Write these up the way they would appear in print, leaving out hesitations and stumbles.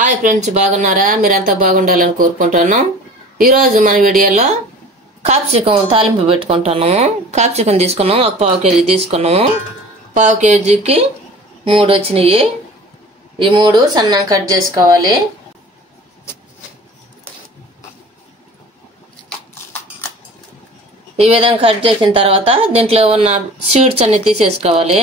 Hi friends, బాగున్నారా? మీరంతా బాగుండాలని కోరుకుంటున్నాను. ఈరోజు మన వీడియోలో కాప్సికం తాలింపు పెట్టుకుంటున్నాము. కాప్సికం తీసుకున్నాము, ఒక పావు కేజీ తీసుకున్నాము. పావు కేజీకి 3 వచ్చినాయి. ఈ 3 సన్నంగా కట్ చేసుకోవాలి. ఈ విధంగా కట్ చేసిన తర్వాత దీంట్లో ఉన్న సీడ్స్ అన్ని తీసేసుకోవాలి.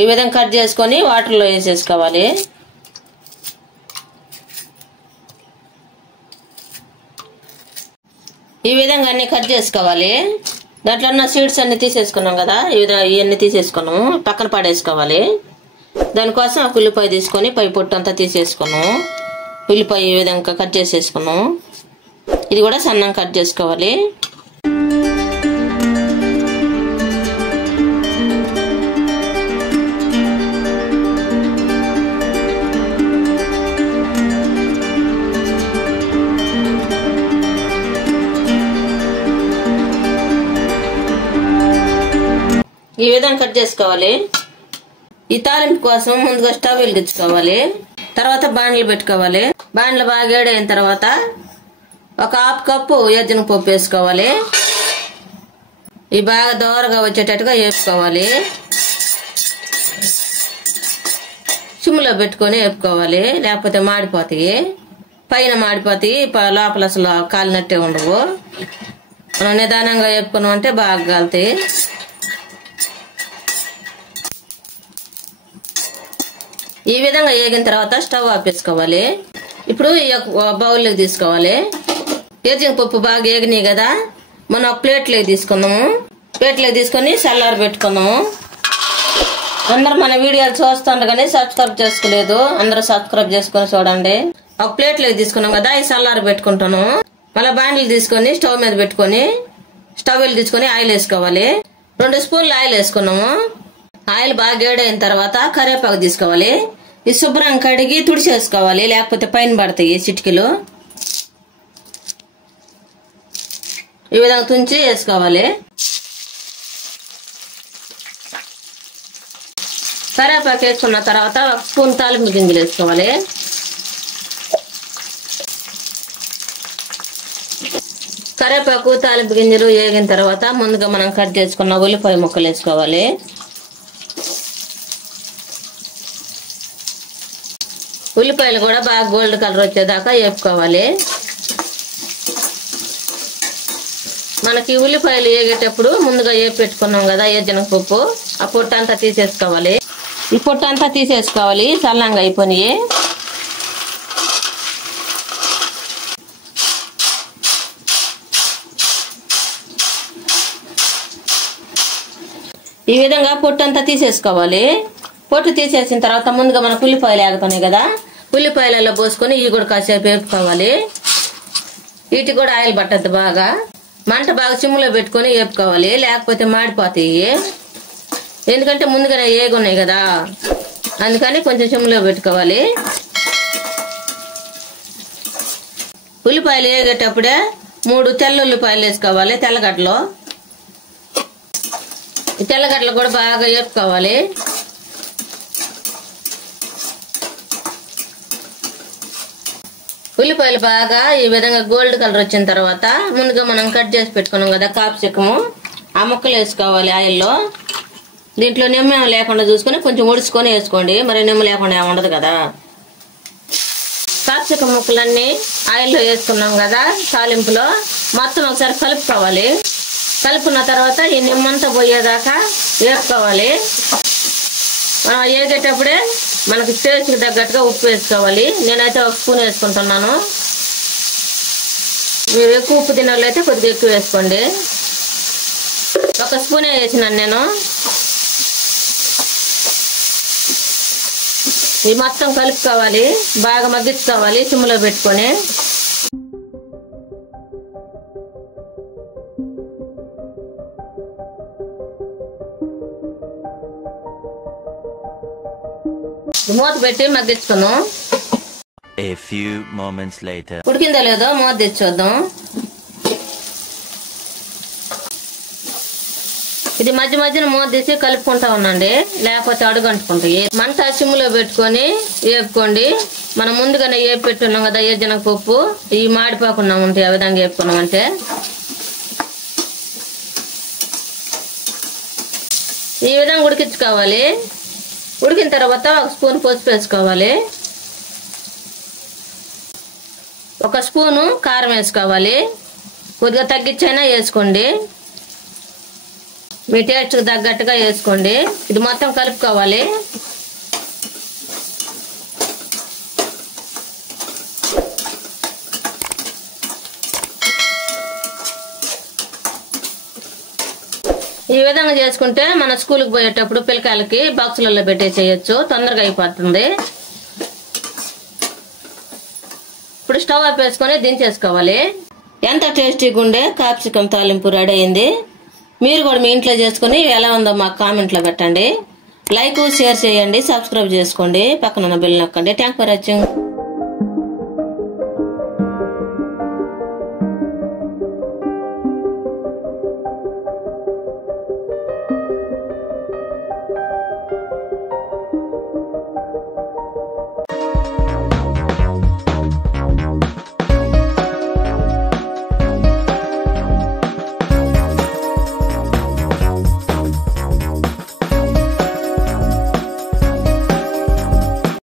ఈ విధంగా కట్ చేసుకొని వాటర్లో వేసేసుకోవాలి. ఈ విధంగా అన్ని కట్ చేసుకోవాలి. దాంట్లో ఉన్న సీడ్స్ అన్ని తీసేసుకున్నాం కదా, ఇవన్నీ తీసుకున్నాము, పక్కన పడేసుకోవాలి. దానికోసం ఒక ఉల్లిపాయ తీసుకొని పై పొట్టు అంతా తీసేసుకున్నాము. ఉల్లిపాయ ఈ విధంగా కట్ చేసేసుకున్నాము. ఇది కూడా సన్నంగా కట్ చేసుకోవాలి. ఈ విధంగా కట్ చేసుకోవాలి. ఈ తాలింపు కోసం ముందుగా స్టవ్ వెలిగించుకోవాలి. తర్వాత బాండ్లు పెట్టుకోవాలి. బాండ్లు బాగా వేడైన తర్వాత ఒక 1/2 కప్పు ఎజ్జనపప్పు వేసుకోవాలి. ఇవి బాగా దోరగా వచ్చేటట్టుగా వేపుకోవాలి. సిమ్లో పెట్టుకొని వేపుకోవాలి, లేకపోతే మాడిపోతాయి. పైన మాడిపోతాయి, లోపల అసలు కాలినట్టే ఉండవు. మనం నిదానంగా వేపుకున్నాం అంటే బాగా కాలుతాయి. ఈ విధంగా వేగిన తర్వాత స్టవ్ ఆపేసుకోవాలి. ఇప్పుడు బౌల్లోకి తీసుకోవాలి. ఎజ్జనపప్పు బాగా వేగినాయి కదా, మనం ఒక ప్లేట్లోకి తీసుకున్నాము. ప్లేట్లోకి తీసుకొని చల్లారి పెట్టుకున్నాము. అందరూ మన వీడియోలు చూస్తుండ్రు కానీ సబ్స్క్రైబ్ చేసుకోలేదు. అందరూ సబ్స్క్రైబ్ చేసుకొని చూడండి. ఒక ప్లేట్లోకి తీసుకున్నాం కదా, ఈ చల్లారి పెట్టుకుంటున్నాము. మళ్ళీ బాండ్లు తీసుకొని స్టవ్ మీద పెట్టుకొని స్టవ్ వెలిగించుకొని ఆయిల్ వేసుకోవాలి. 2 స్పూన్లు ఆయిల్ వేసుకున్నాము. ఆయిల్ బాగా వేడైన తర్వాత కరివేపాకు తీసుకోవాలి. ఈ శుభ్రం కడిగి తుడిచేసుకోవాలి, లేకపోతే పైన పడతాయి చిటికీలు. ఈ విధంగా తుంచి వేసుకోవాలి. కరివేపాకు వేసుకున్న తర్వాత 1 స్పూన్ తాలింపు గింజలు వేసుకోవాలి. కరివేపాకు తాలింపు గింజలు వేగిన తర్వాత ముందుగా మనం కట్ చేసుకున్న ఉల్లిపాయ ముక్కలు వేసుకోవాలి. ఉల్లిపాయలు కూడా బాగా గోల్డ్ కలర్ వచ్చేదాకా వేపుకోవాలి. మనకి ఉల్లిపాయలు వేగేటప్పుడు ముందుగా వేపి పెట్టుకున్నాం కదా ఎజ్జనపప్పు, ఆ పొట్టు అంతా తీసేసుకోవాలి. ఈ పొట్టు అంతా తీసేసుకోవాలి, చల్లంగా అయిపోయి. ఈ విధంగా పొట్టు అంతా తీసేసుకోవాలి. పొట్టు తీసేసిన తర్వాత ముందుగా మనకు ఉల్లిపాయలు ఆగుతున్నాయి కదా, ఉల్లిపాయలలో పోసుకొని ఇవి కూడా కాసేపు వేపుకోవాలి. వీటి కూడా ఆయిల్ పట్టద్దు. బాగా మంట బాగా సిమ్లో పెట్టుకొని వేపుకోవాలి, లేకపోతే మాడిపోతాయి. ఎందుకంటే ముందుగానే ఏగున్నాయి కదా, అందుకని కొంచెం సిమ్లో పెట్టుకోవాలి. ఉల్లిపాయలు వేగేటప్పుడే 3 తెల్ల ఉల్లిపాయలు వేసుకోవాలి. తెల్లగడ్డలు, ఈ తెల్లగడ్డలు కూడా బాగా వేపుకోవాలి. ఉల్లిపాయలు బాగా ఈ విధంగా గోల్డ్ కలర్ వచ్చిన తర్వాత ముందుగా మనం కట్ చేసి పెట్టుకున్నాం కదా కాప్సికము, ఆ ముక్కలు వేసుకోవాలి ఆయిల్లో. దీంట్లో నిమ్మ లేకుండా చూసుకొని కొంచెం ఉడుచుకొని వేసుకోండి, మరి నిమ్మ లేకుండా ఉండదు కదా. కాప్సికం ముక్కలన్నీ ఆయిల్లో వేసుకున్నాం కదా తాలింపులో, మొత్తం ఒకసారి కలుపుకోవాలి. కలుపుకున్న తర్వాత ఈ నిమ్మంతా పోయేదాకా వేపుకోవాలి. మనం వేగేటప్పుడే మనకి టేస్ట్కి తగ్గట్టుగా ఉప్పు వేసుకోవాలి. నేనైతే 1 స్పూన్ వేసుకుంటున్నాను. మీరు ఎక్కువ ఉప్పు తినాలైతే కొద్దిగా ఎక్కువ వేసుకోండి. 1 స్పూనే వేసినాను నేను. ఇది మొత్తం కలుపుకోవాలి, బాగా మగ్గించుకోవాలి సిమ్లో పెట్టుకొని. మూత పెట్టి మగ్గించుకున్నాం. ఉడికిందో లేదో మూత తెచ్చి చూద్దాం. ఇది మధ్య మధ్యన మూత తీసి కలుపుకుంటా ఉండండి, లేకపోతే అడుగు అంటుకుంటాయి. మంట సిమ్లో పెట్టుకొని వేపుకోండి. మనం ముందుగానే వేపు పెట్టున్నాం కదా ఏరుశనగపప్పు, ఇవి మాడిపోకుండా ఉంటాయి. ఆ విధంగా వేపుకున్నామంటే ఈ విధంగా ఉడికించుకోవాలి. ఉడికిన తర్వాత ఒక స్పూన్ పసుపు వేసుకోవాలి, ఒక స్పూను కారం వేసుకోవాలి. కొద్దిగా తగ్గించైనా వేసుకోండి, మీ టేస్ట్కి తగ్గట్టుగా వేసుకోండి. ఇది మొత్తం కలుపుకోవాలి. ఈ విధంగా చేసుకుంటే మన స్కూల్కి పోయేటప్పుడు పిల్లకాయలకి బాక్సులలో పెట్టేసేయచ్చు, తొందరగా అయిపోతుంది. ఇప్పుడు స్టవ్ ఆఫ్ వేసుకొని దించేసుకోవాలి. ఎంత టేస్టీగా ఉండే క్యాప్సికం తాలింపు రెడీ అయింది. మీరు కూడా మీ ఇంట్లో చేసుకుని ఎలా ఉందో మాకు కామెంట్లో పెట్టండి. లైక్ షేర్ చేయండి, సబ్స్క్రైబ్ చేసుకోండి, పక్కన బెల్ నొక్కండి. Thank for watching.